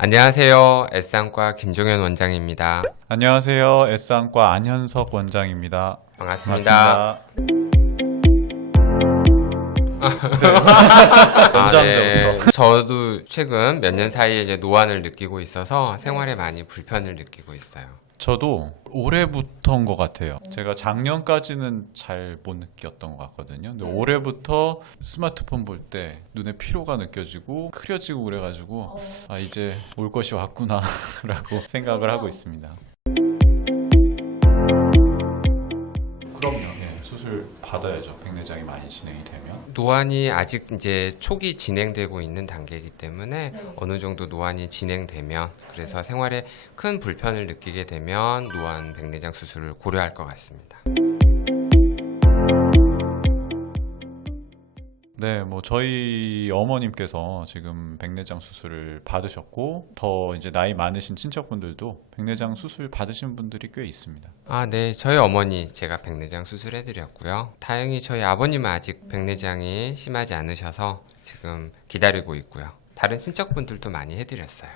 안녕하세요. S상과 김종현 원장입니다. 안녕하세요. S상과 안현석 원장입니다. 반갑습니다. 원장자부터. 저도 최근 몇 년 사이에 이제 노안을 느끼고 있어서 생활에 많이 불편을 느끼고 있어요. 저도 올해부터인 것 같아요. 제가 작년까지는 잘 못 느꼈던 것 같거든요. 근데 올해부터 스마트폰 볼 때 눈에 피로가 느껴지고 흐려지고 그래가지고 아 이제 올 것이 왔구나라고 생각을 하고 있습니다. 그럼요. 예, 수술 받아야죠. 백내장이 많이 진행이 되면. 노안이 아직 이제 초기 진행되고 있는 단계이기 때문에 어느 정도 노안이 진행되면 그래서 생활에 큰 불편을 느끼게 되면 노안 백내장 수술을 고려할 것 같습니다. 네, 뭐 저희 어머님께서 지금 백내장 수술을 받으셨고 더 이제 나이 많으신 친척분들도 백내장 수술 받으신 분들이 꽤 있습니다. 네. 저희 어머니 제가 백내장 수술해드렸고요. 다행히 저희 아버님은 아직 백내장이 심하지 않으셔서 지금 기다리고 있고요. 다른 친척분들도 많이 해드렸어요.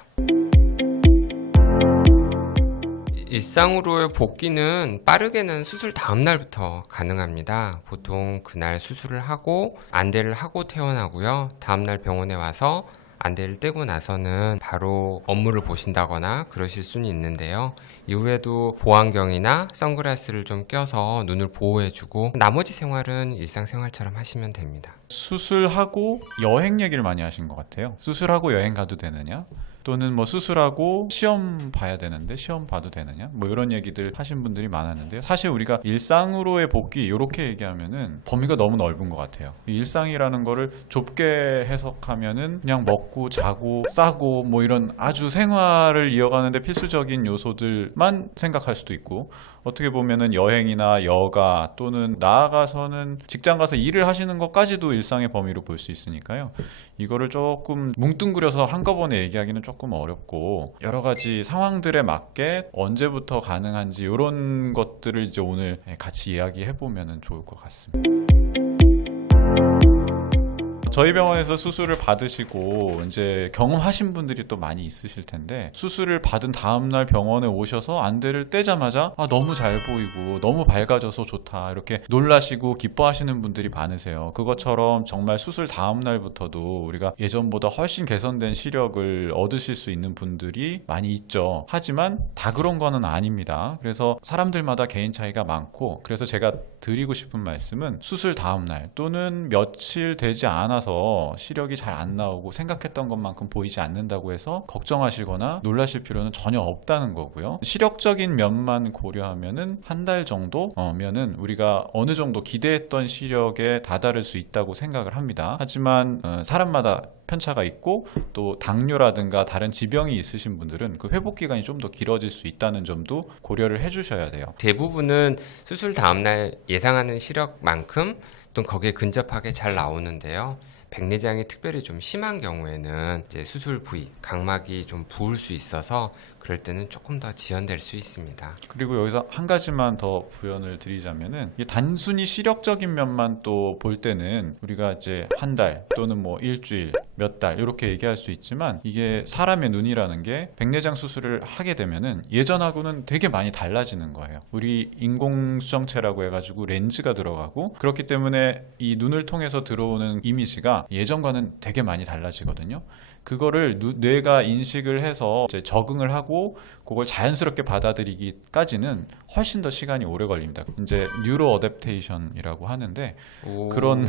일상으로의 복귀는 빠르게는 수술 다음 날부터 가능합니다. 보통 그날 수술을 하고 안대를 하고 퇴원하고요. 다음 날 병원에 와서 안대를 떼고 나서는 바로 업무를 보신다거나 그러실 수는 있는데요. 이후에도 보안경이나 선글라스를 좀 껴서 눈을 보호해주고 나머지 생활은 일상생활처럼 하시면 됩니다. 수술하고 여행 얘기를 많이 하신 것 같아요. 수술하고 여행 가도 되느냐? 또는 뭐 수술하고 시험 봐야 되는데 시험 봐도 되느냐? 뭐 이런 얘기들 하신 분들이 많았는데요. 사실 우리가 일상으로의 복귀 이렇게 얘기하면은 범위가 너무 넓은 것 같아요. 일상이라는 거를 좁게 해석하면은 그냥 먹고 자고 싸고 뭐 이런 아주 생활을 이어가는데 필수적인 요소들만 생각할 수도 있고 어떻게 보면은 여행이나 여가 또는 나아가서는 직장 가서 일을 하시는 것까지도 일상의 범위로 볼 수 있으니까요. 이거를 조금 뭉뚱그려서 한꺼번에 얘기하기는 조금 어렵고 여러 가지 상황들에 맞게 언제부터 가능한지 이런 것들을 이제 오늘 같이 이야기해 보면 좋을 것 같습니다. 저희 병원에서 수술을 받으시고 이제 경험하신 분들이 또 많이 있으실 텐데 수술을 받은 다음날 병원에 오셔서 안대를 떼자마자 너무 잘 보이고 너무 밝아져서 좋다 이렇게 놀라시고 기뻐하시는 분들이 많으세요. 그것처럼 정말 수술 다음날부터도 우리가 예전보다 훨씬 개선된 시력을 얻으실 수 있는 분들이 많이 있죠. 하지만 다 그런 거는 아닙니다. 그래서 사람들마다 개인 차이가 많고 그래서 제가 드리고 싶은 말씀은 수술 다음날 또는 며칠 되지 않아서 시력이 잘 안 나오고 생각했던 것만큼 보이지 않는다고 해서 걱정하시거나 놀라실 필요는 전혀 없다는 거고요. 시력적인 면만 고려하면은 한 달 정도면은 우리가 어느 정도 기대했던 시력에 다다를 수 있다고 생각을 합니다. 하지만 사람마다 편차가 있고 또 당뇨라든가 다른 지병이 있으신 분들은 그 회복 기간이 좀 더 길어질 수 있다는 점도 고려를 해주셔야 돼요. 대부분은 수술 다음날 예상하는 시력만큼 또 거기에 근접하게 잘 나오는데요. 백내장이 특별히 좀 심한 경우에는 이제 수술 부위, 각막이 좀 부을 수 있어서 그럴 때는 조금 더 지연될 수 있습니다. 그리고 여기서 한 가지만 더 부연을 드리자면은 이게 단순히 시력적인 면만 또 볼 때는 우리가 이제 한 달 또는 뭐 일주일, 몇 달 이렇게 얘기할 수 있지만 이게 사람의 눈이라는 게 백내장 수술을 하게 되면은 예전하고는 되게 많이 달라지는 거예요. 우리 인공수정체라고 해가지고 렌즈가 들어가고 그렇기 때문에 이 눈을 통해서 들어오는 이미지가 예전과는 되게 많이 달라지거든요. 그거를 뇌가 인식을 해서 이제 적응을 하고 그걸 자연스럽게 받아들이기까지는 훨씬 더 시간이 오래 걸립니다. 이제 뉴로 어댑테이션이라고 하는데 그런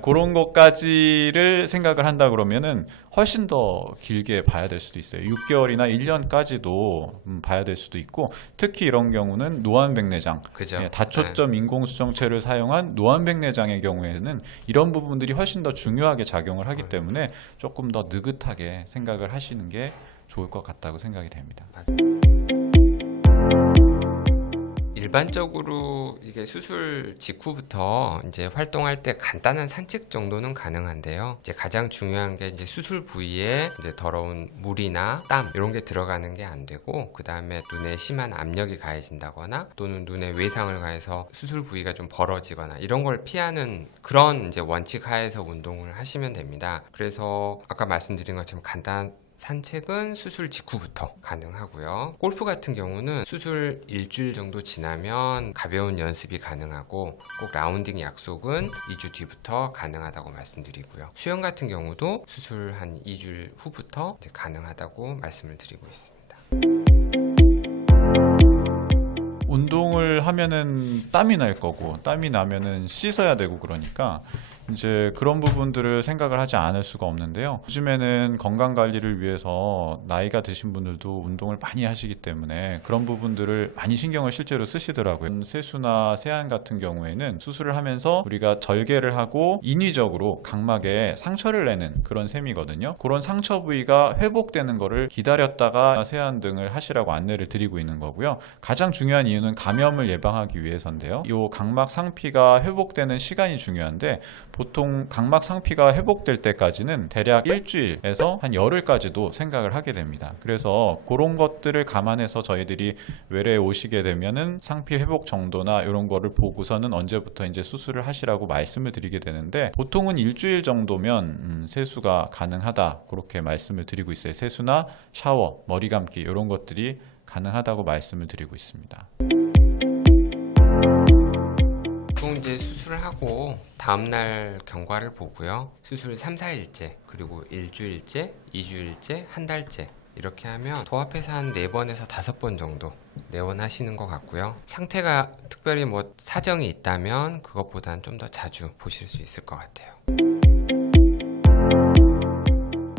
그런 것까지를 생각을 한다 그러면은 훨씬 더 길게 봐야 될 수도 있어요. 6개월이나 1년까지도 봐야 될 수도 있고 특히 이런 경우는 노안백내장, 그죠? 다초점 인공수정체를 사용한 노안백내장의 경우에는 이런 부분들이 훨씬 더 중요하게 작용을 하기 때문에 조금 더 느긋하게 생각을 하시는 게 좋을 것 같다고 생각이 됩니다. 일반적으로 이게 수술 직후부터 이제 활동할 때 간단한 산책 정도는 가능한데요. 이제 가장 중요한 게 이제 수술 부위에 이제 더러운 물이나 땀 이런 게 들어가는 게 안 되고, 그 다음에 눈에 심한 압력이 가해진다거나 또는 눈에 외상을 가해서 수술 부위가 좀 벌어지거나 이런 걸 피하는 그런 이제 원칙 하에서 운동을 하시면 됩니다. 그래서 아까 말씀드린 것처럼 간단한 산책은 수술 직후부터 가능하고요. 골프 같은 경우는 수술 일주일 정도 지나면 가벼운 연습이 가능하고 꼭 라운딩 약속은 2주 뒤부터 가능하다고 말씀드리고요. 수영 같은 경우도 수술 한 2주일 후부터 이제 가능하다고 말씀을 드리고 있습니다. 운동을 하면은 땀이 날 거고 땀이 나면은 씻어야 되고 그러니까 이제 그런 부분들을 생각을 하지 않을 수가 없는데요. 요즘에는 건강 관리를 위해서 나이가 드신 분들도 운동을 많이 하시기 때문에 그런 부분들을 많이 신경을 실제로 쓰시더라고요. 세수나 세안 같은 경우에는 수술을 하면서 우리가 절개를 하고 인위적으로 각막에 상처를 내는 그런 셈이거든요. 그런 상처 부위가 회복되는 거를 기다렸다가 세안 등을 하시라고 안내를 드리고 있는 거고요. 가장 중요한 이유는 감염을 예방하기 위해서인데요. 이 각막 상피가 회복되는 시간이 중요한데 보통 각막 상피가 회복될 때까지는 대략 일주일에서 한 열흘까지도 생각을 하게 됩니다. 그래서 그런 것들을 감안해서 저희들이 외래에 오시게 되면은 상피 회복 정도나 이런 거를 보고서는 언제부터 이제 수술을 하시라고 말씀을 드리게 되는데 보통은 일주일 정도면 세수가 가능하다 그렇게 말씀을 드리고 있어요. 세수나 샤워, 머리 감기 이런 것들이 가능하다고 말씀을 드리고 있습니다. 보통 이제 수술을 하고 다음날 경과를 보고요. 수술 3, 4일째, 그리고 일주일째, 2주일째, 한 달째 이렇게 하면 도합해서 한 4번에서 5번 정도 내원하시는 것 같고요. 상태가 특별히 뭐 사정이 있다면 그것보다는 좀 더 자주 보실 수 있을 것 같아요.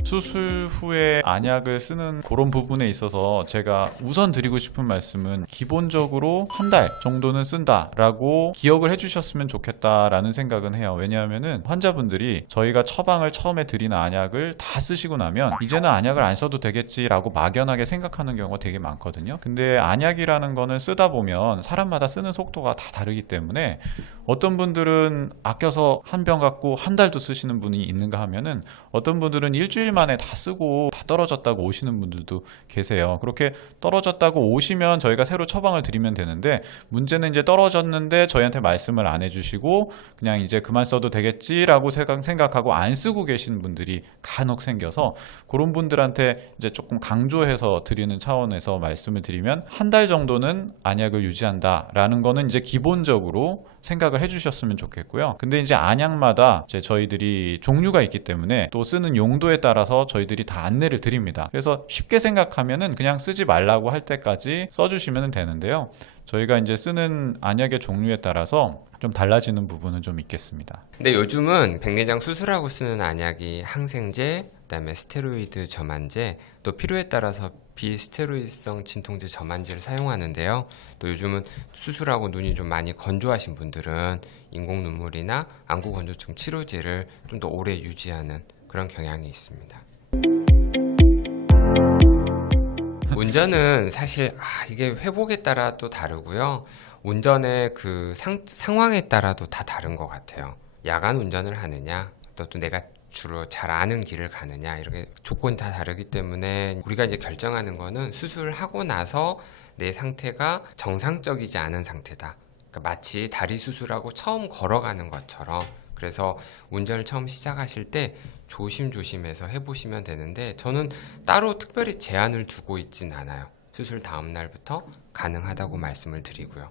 수술 후에 안약을 쓰는 그런 부분에 있어서 제가 우선 드리고 싶은 말씀은 기본적으로 한 달 정도는 쓴다라고 기억을 해주셨으면 좋겠다라는 생각은 해요. 왜냐하면은 환자분들이 저희가 처방을 처음에 드리는 안약을 다 쓰시고 나면 이제는 안약을 안 써도 되겠지라고 막연하게 생각하는 경우가 되게 많거든요. 근데 안약이라는 거는 쓰다 보면 사람마다 쓰는 속도가 다 다르기 때문에 어떤 분들은 아껴서 한 병 갖고 한 달도 쓰시는 분이 있는가 하면은 어떤 분들은 일주일 만에 다 쓰고 다 떨어졌다고 오시는 분들도 계세요. 그렇게 떨어졌다고 오시면 저희가 새로 처방을 드리면 되는데 문제는 이제 떨어졌는데 저희한테 말씀을 안 해주시고 그냥 이제 그만 써도 되겠지라고 생각하고 안 쓰고 계시는 분들이 간혹 생겨서 그런 분들한테 이제 조금 강조해서 드리는 차원에서 말씀을 드리면 한 달 정도는 안약을 유지한다라는 거는 이제 기본적으로 생각을 해주셨으면 좋겠고요. 근데 이제 안약마다 이제 저희들이 종류가 있기 때문에 또 쓰는 용도에 따라서 저희들이 다 안내를 드립니다. 그래서 쉽게 생각하면은 그냥 쓰지 말라고 할 때까지 써주시면 되는데요. 저희가 이제 쓰는 안약의 종류에 따라서 좀 달라지는 부분은 좀 있겠습니다. 근데 요즘은 백내장 수술하고 쓰는 안약이 항생제, 그다음에 스테로이드 점안제, 또 필요에 따라서 비스테로이드성 진통제 점안제를 사용하는데요. 또 요즘은 수술하고 눈이 좀 많이 건조하신 분들은 인공 눈물이나 안구 건조증 치료제를 좀 더 오래 유지하는 그런 경향이 있습니다. 운전은 사실 이게 회복에 따라 또 다르고요. 운전의 그 상황에 따라도 다 다른 것 같아요. 야간 운전을 하느냐, 또 내가 주로 잘 아는 길을 가느냐, 이렇게 조건이 다 다르기 때문에 우리가 이제 결정하는 거는 수술하고 나서 내 상태가 정상적이지 않은 상태다. 그러니까 마치 다리 수술하고 처음 걸어가는 것처럼. 그래서 운전을 처음 시작하실 때 조심조심해서 해보시면 되는데 저는 따로 특별히 제한을 두고 있진 않아요. 수술 다음 날부터 가능하다고 말씀을 드리고요.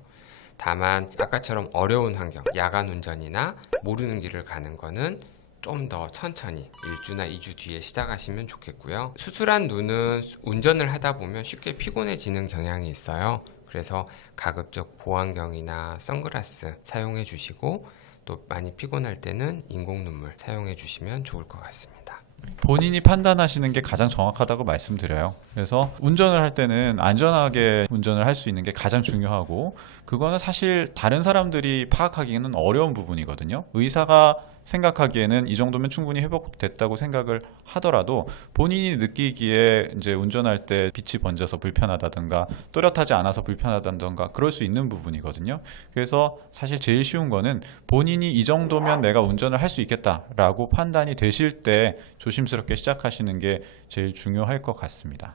다만 아까처럼 어려운 환경, 야간 운전이나 모르는 길을 가는 거는 좀 더 천천히 1주나 2주 뒤에 시작하시면 좋겠고요. 수술한 눈은 운전을 하다 보면 쉽게 피곤해지는 경향이 있어요. 그래서 가급적 보안경이나 선글라스 사용해 주시고 또 많이 피곤할 때는 인공 눈물 사용해 주시면 좋을 것 같습니다. 본인이 판단하시는 게 가장 정확하다고 말씀드려요. 그래서 운전을 할 때는 안전하게 운전을 할 수 있는 게 가장 중요하고 그거는 사실 다른 사람들이 파악하기에는 어려운 부분이거든요. 의사가 생각하기에는 이 정도면 충분히 회복됐다고 생각을 하더라도 본인이 느끼기에 이제 운전할 때 빛이 번져서 불편하다든가 또렷하지 않아서 불편하다든가 그럴 수 있는 부분이거든요. 그래서 사실 제일 쉬운 거는 본인이 이 정도면 내가 운전을 할 수 있겠다라고 판단이 되실 때 조심스럽게 시작하시는 게 제일 중요할 것 같습니다.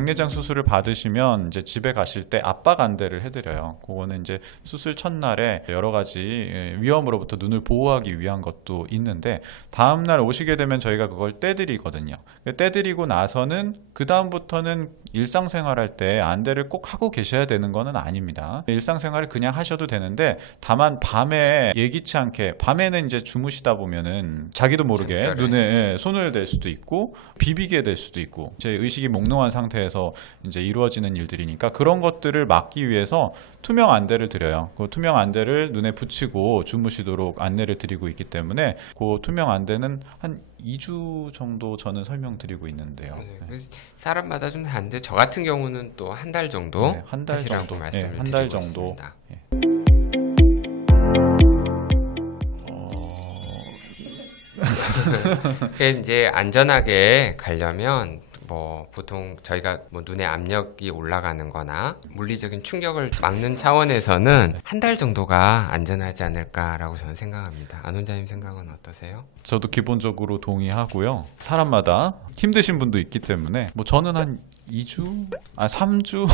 백내장 수술을 받으시면 이제 집에 가실 때 압박 안대를 해드려요. 그거는 이제 수술 첫날에 여러 가지 위험으로부터 눈을 보호하기 위한 것도 있는데 다음날 오시게 되면 저희가 그걸 떼드리거든요. 떼드리고 나서는 그 다음부터는 일상생활할 때 안대를 꼭 하고 계셔야 되는 거는 아닙니다. 일상생활을 그냥 하셔도 되는데 다만 밤에 예기치 않게 밤에는 이제 주무시다 보면은 자기도 모르게 잠결에. 눈에 손을 댈 수도 있고 비비게 될 수도 있고 제 의식이 몽롱한 상태에서 이제 이루어지는 일들이니까 그런 것들을 막기 위해서 투명 안대를 드려요. 그 투명 안대를 눈에 붙이고 주무시도록 안내를 드리고 있기 때문에 그 투명 안대는 한 2주 정도 저는 설명드리고 있는데요. 네, 그래서 사람마다 좀 다른데 저 같은 경우는 또 한 달 정도 네, 한달 하시라고 정도. 말씀을 네, 한달 드리고 정도. 있습니다. 예. 그게 이제 안전하게 가려면 뭐 보통 저희가 뭐 눈에 압력이 올라가는 거나 물리적인 충격을 막는 차원에서는 한 달 정도가 안전하지 않을까라고 저는 생각합니다. 안 원장님 생각은 어떠세요? 저도 기본적으로 동의하고요. 사람마다 힘드신 분도 있기 때문에 뭐 저는 한 2주? 3주?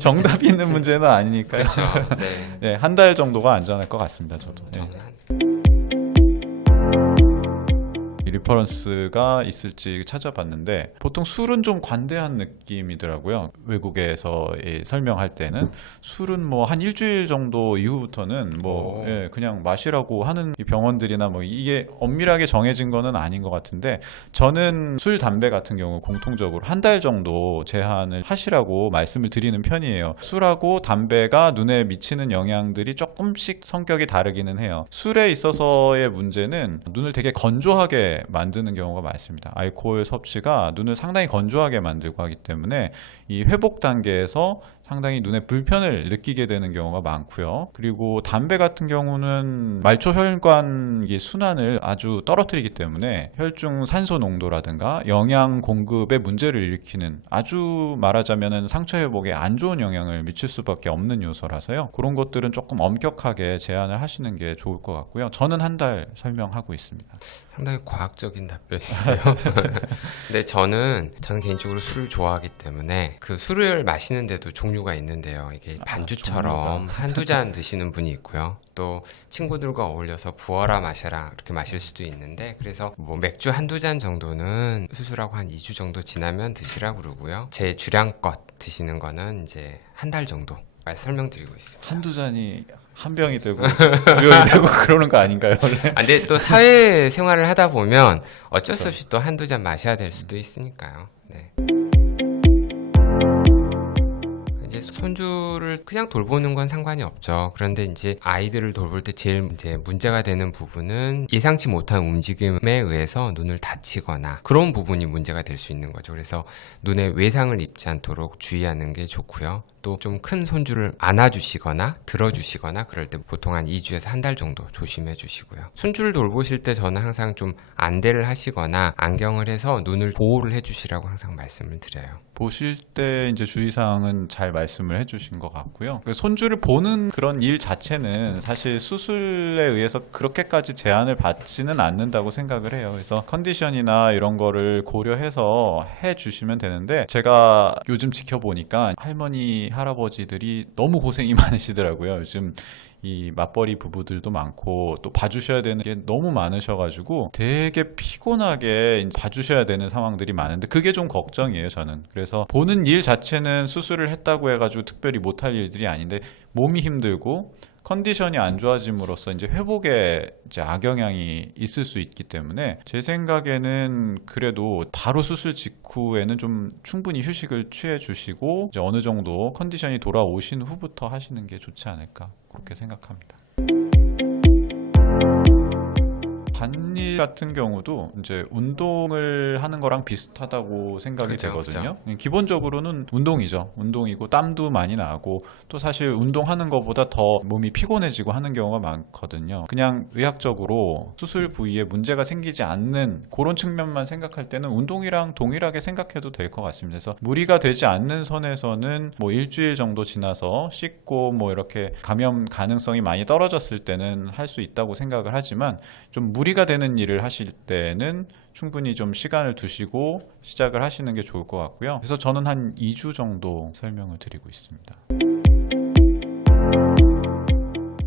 정답이 있는 문제는 아니니까요. 그렇죠. 네. 네, 한 달 정도가 안전할 것 같습니다. 저도. 네. 저는 한 리퍼런스가 있을지 찾아봤는데 보통 술은 좀 관대한 느낌이더라고요. 외국에서 설명할 때는 술은 뭐 한 일주일 정도 이후부터는 뭐 오. 그냥 마시라고 하는 이 병원들이나 뭐 이게 엄밀하게 정해진 거는 아닌 것 같은데 저는 술, 담배 같은 경우 공통적으로 한 달 정도 제한을 하시라고 말씀을 드리는 편이에요. 술하고 담배가 눈에 미치는 영향들이 조금씩 성격이 다르기는 해요. 술에 있어서의 문제는 눈을 되게 건조하게 만드는 경우가 많습니다. 알코올 섭취가 눈을 상당히 건조하게 만들고 하기 때문에 이 회복 단계에서 상당히 눈에 불편을 느끼게 되는 경우가 많고요. 그리고 담배 같은 경우는 말초 혈관의 순환을 아주 떨어뜨리기 때문에 혈중 산소 농도라든가 영양 공급에 문제를 일으키는 아주 말하자면 상처 회복에 안 좋은 영향을 미칠 수밖에 없는 요소라서요. 그런 것들은 조금 엄격하게 제한을 하시는 게 좋을 것 같고요. 저는 한 달 설명하고 있습니다. 상당히 과학적인 답변인데요. 근데 저는 개인적으로 술을 좋아하기 때문에 그 술을 마시는데도 종류가 있는데요. 이게 반주처럼 한두 잔 드시는 분이 있고요. 또 친구들과 어울려서 부어라 마셔라 이렇게 마실 수도 있는데 그래서 뭐 맥주 한두 잔 정도는 수술하고 한 2주 정도 지나면 드시라고 그러고요. 제 주량껏 드시는 거는 이제 한 달 정도 설명드리고 있습니다. 한두 잔이 한 병이 되고 두 병이 되고 그러는 거 아닌가요, 원래? 아, 근데 또 사회 생활을 하다 보면 어쩔 수 그렇죠. 없이 또 한두 잔 마셔야 될 수도 있으니까요. 네. 이제 손주를 그냥 돌보는 건 상관이 없죠. 그런데 이제 아이들을 돌볼 때 제일 이제 문제가 되는 부분은 예상치 못한 움직임에 의해서 눈을 다치거나 그런 부분이 문제가 될 수 있는 거죠. 그래서 눈에 외상을 입지 않도록 주의하는 게 좋고요. 또 좀 큰 손주를 안아주시거나 들어주시거나 그럴 때 보통 한 2주에서 한 달 정도 조심해 주시고요. 손주를 돌보실 때 저는 항상 좀 안대를 하시거나 안경을 해서 눈을 보호를 해주시라고 항상 말씀을 드려요. 보실 때 이제 주의사항은 잘 말씀을 해주신 것 같고요. 그 손주를 보는 그런 일 자체는 사실 수술에 의해서 그렇게까지 제한을 받지는 않는다고 생각을 해요. 그래서 컨디션이나 이런 거를 고려해서 해주시면 되는데 제가 요즘 지켜보니까 할머니, 할아버지들이 너무 고생이 많으시더라고요. 요즘 이 맞벌이 부부들도 많고 또 봐주셔야 되는 게 너무 많으셔가지고 되게 피곤하게 이제 봐주셔야 되는 상황들이 많은데 그게 좀 걱정이에요, 저는. 그래서 보는 일 자체는 수술을 했다고 해가지고 특별히 못할 일들이 아닌데 몸이 힘들고 컨디션이 안 좋아짐으로써 이제 회복에 이제 악영향이 있을 수 있기 때문에 제 생각에는 그래도 바로 수술 직후에는 좀 충분히 휴식을 취해 주시고 이제 어느 정도 컨디션이 돌아오신 후부터 하시는 게 좋지 않을까 그렇게 생각합니다. 반일 같은 경우도 이제 운동을 하는 거랑 비슷하다고 생각이 그죠, 되거든요. 기본적으로는 운동이죠. 운동이고 땀도 많이 나고 또 사실 운동하는 것보다 더 몸이 피곤해지고 하는 경우가 많거든요. 그냥 의학적으로 수술 부위에 문제가 생기지 않는 그런 측면만 생각할 때는 운동이랑 동일하게 생각해도 될 것 같습니다. 그래서 무리가 되지 않는 선에서는 뭐 일주일 정도 지나서 씻고 뭐 이렇게 감염 가능성이 많이 떨어졌을 때는 할 수 있다고 생각을 하지만 좀 무리가 무리가 되는 일을 하실 때는 충분히 좀 시간을 두시고 시작을 하시는 게 좋을 것 같고요. 그래서 저는 한 2주 정도 설명을 드리고 있습니다.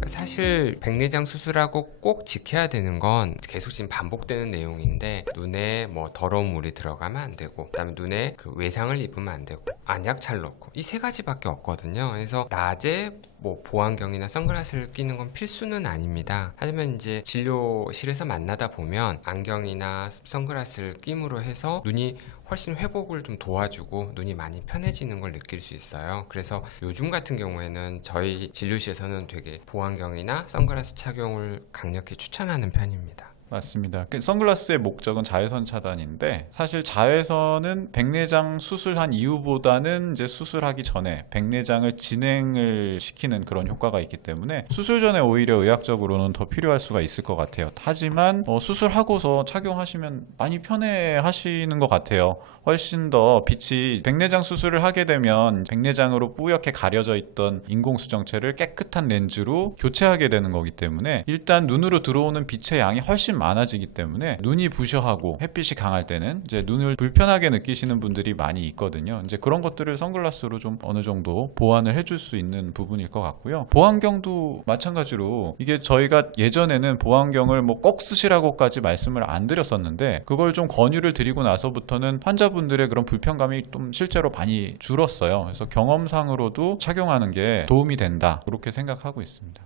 사실 백내장 수술하고 꼭 지켜야 되는 건 계속 지금 반복되는 내용인데, 눈에 뭐 더러운 물이 들어가면 안 되고, 그다음에 눈에 그 외상을 입으면 안 되고, 안약 잘 넣고, 이 세 가지밖에 없거든요. 그래서 낮에 뭐 보안경이나 선글라스를 끼는 건 필수는 아닙니다. 하지만 이제 진료실에서 만나다 보면 안경이나 선글라스를 끼므로 해서 눈이 훨씬 회복을 좀 도와주고 눈이 많이 편해지는 걸 느낄 수 있어요. 그래서 요즘 같은 경우에는 저희 진료실에서는 되게 보안경이나 선글라스 착용을 강력히 추천하는 편입니다. 맞습니다. 선글라스의 목적은 자외선 차단인데, 사실 자외선은 백내장 수술한 이후보다는 이제 수술하기 전에 백내장을 진행을 시키는 그런 효과가 있기 때문에 수술 전에 오히려 의학적으로는 더 필요할 수가 있을 것 같아요. 하지만 수술하고서 착용하시면 많이 편해 하시는 것 같아요. 훨씬 더 빛이, 백내장 수술을 하게 되면 백내장으로 뿌옇게 가려져 있던 인공수정체를 깨끗한 렌즈로 교체하게 되는 거기 때문에 일단 눈으로 들어오는 빛의 양이 훨씬 많아지기 때문에 눈이 부셔하고 햇빛이 강할 때는 이제 눈을 불편하게 느끼시는 분들이 많이 있거든요. 이제 그런 것들을 선글라스로 좀 어느 정도 보완을 해줄 수 있는 부분일 것 같고요. 보안경도 마찬가지로, 이게 저희가 예전에는 보안경을 뭐 꼭 쓰시라고까지 말씀을 안 드렸었는데, 그걸 좀 권유를 드리고 나서부터는 환자분들의 그런 불편감이 좀 실제로 많이 줄었어요. 그래서 경험상으로도 착용하는 게 도움이 된다, 그렇게 생각하고 있습니다.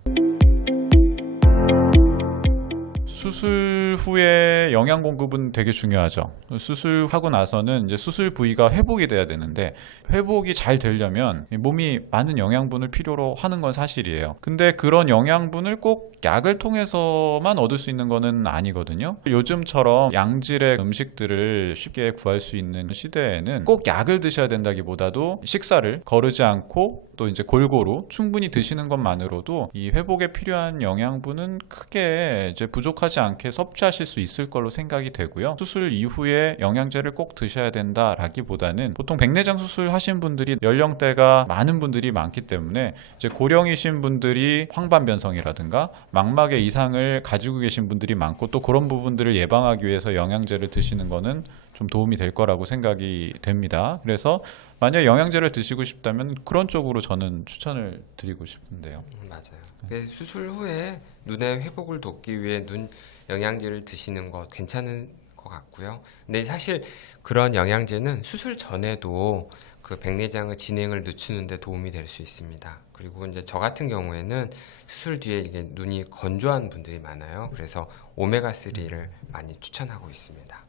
수술 후에 영양 공급은 되게 중요하죠. 수술하고 나서는 이제 수술 부위가 회복이 돼야 되는데, 회복이 잘 되려면 몸이 많은 영양분을 필요로 하는 건 사실이에요. 근데 그런 영양분을 꼭 약을 통해서만 얻을 수 있는 거는 아니거든요. 요즘처럼 양질의 음식들을 쉽게 구할 수 있는 시대에는 꼭 약을 드셔야 된다기보다도 식사를 거르지 않고 또 이제 골고루 충분히 드시는 것만으로도 이 회복에 필요한 영양분은 크게 이제 부족하지 않게 섭취하실 수 있을 걸로 생각이 되고요. 수술 이후에 영양제를 꼭 드셔야 된다라기보다는, 보통 백내장 수술 하신 분들이 연령대가 많은 분들이 많기 때문에 이제 고령이신 분들이 황반변성이라든가 망막의 이상을 가지고 계신 분들이 많고, 또 그런 부분들을 예방하기 위해서 영양제를 드시는 거는 좀 도움이 될 거라고 생각이 됩니다. 그래서 만약 영양제를 드시고 싶다면 그런 쪽으로 저는 추천을 드리고 싶은데요. 맞아요. 그래서 수술 후에 눈의 회복을 돕기 위해 눈 영양제를 드시는 거 괜찮은 것 같고요. 근데 사실 그런 영양제는 수술 전에도 그 백내장의 진행을 늦추는 데 도움이 될 수 있습니다. 그리고 이제 저 같은 경우에는 수술 뒤에 이게 눈이 건조한 분들이 많아요. 그래서 오메가3를 많이 추천하고 있습니다.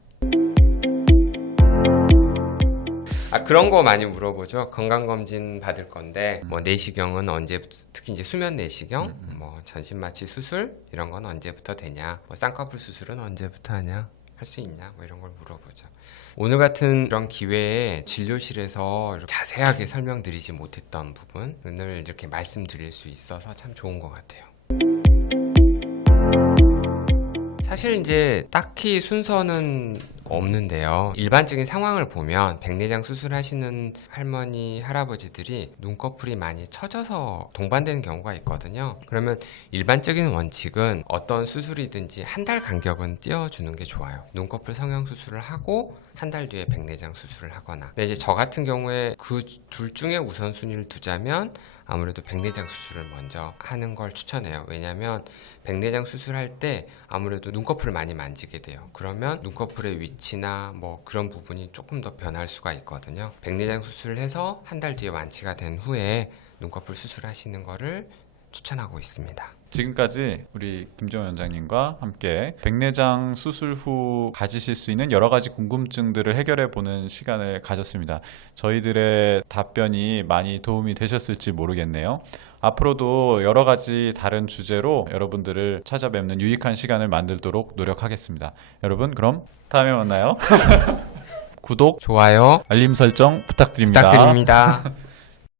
그런 거 많이 물어보죠. 건강검진 받을 건데 뭐 내시경은 언제부터, 특히 이제 수면 내시경, 뭐 전신마취 수술 이런 건 언제부터 되냐, 뭐 쌍꺼풀 수술은 언제부터 하냐, 할 수 있냐, 뭐 이런 걸 물어보죠. 오늘 같은 이런 기회에 진료실에서 이렇게 자세하게 설명드리지 못했던 부분을 이렇게 말씀드릴 수 있어서 참 좋은 것 같아요. 사실 이제 딱히 순서는 없는데요. 일반적인 상황을 보면 백내장 수술하시는 할머니, 할아버지들이 눈꺼풀이 많이 처져서 동반되는 경우가 있거든요. 그러면 일반적인 원칙은 어떤 수술이든지 한 달 간격은 띄워주는 게 좋아요. 눈꺼풀 성형 수술을 하고 한 달 뒤에 백내장 수술을 하거나. 근데 이제 저 같은 경우에 그 둘 중에 우선순위를 두자면 아무래도 백내장 수술을 먼저 하는 걸 추천해요. 왜냐하면 백내장 수술할 때 아무래도 눈꺼풀을 많이 만지게 돼요. 그러면 눈꺼풀의 위치나 뭐 그런 부분이 조금 더 변할 수가 있거든요. 백내장 수술을 해서 한 달 뒤에 완치가 된 후에 눈꺼풀 수술하시는 거를 추천하고 있습니다. 지금까지 우리 김정호 원장님과 함께 백내장 수술 후 가지실 수 있는 여러 가지 궁금증들을 해결해 보는 시간을 가졌습니다. 저희들의 답변이 많이 도움이 되셨을지 모르겠네요. 앞으로도 여러 가지 다른 주제로 여러분들을 찾아뵙는 유익한 시간을 만들도록 노력하겠습니다. 여러분, 그럼 다음에 만나요. 구독, 좋아요 알림 설정 부탁드립니다. 부탁드립니다.